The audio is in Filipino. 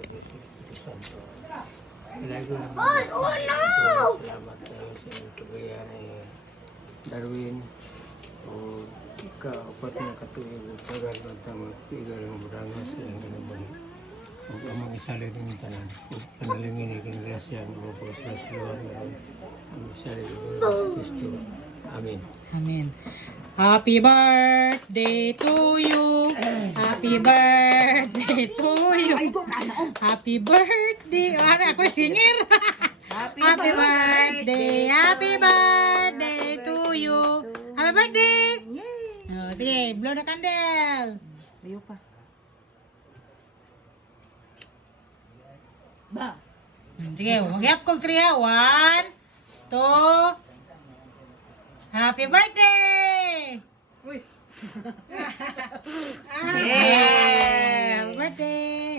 sa Diyos Espiritu Santo. Ilago naman. Salamat tayo sa inyong tugayan ni Darwin. O ikaapat na katuig o tagal ng tamang tuigal ng marangas sa iyong ginabay. Huwag ang mga isalig ng tanan. Huwag panalingin ikin grasya ang mga pagkasalasaluhan ngayon. Ang isalig ng Kristo. Amen. Amen. Happy birthday to you. Happy birthday to you. Happy birthday. Ano, ako na singer. Happy birthday. Happy birthday to you. Happy birthday. Oh, sige, blow the candle. Ayaw pa. Ba? Sige, mag-iap kong 3 ha. 1, 2, happy birthday! Uy! Yeah! Happy birthday!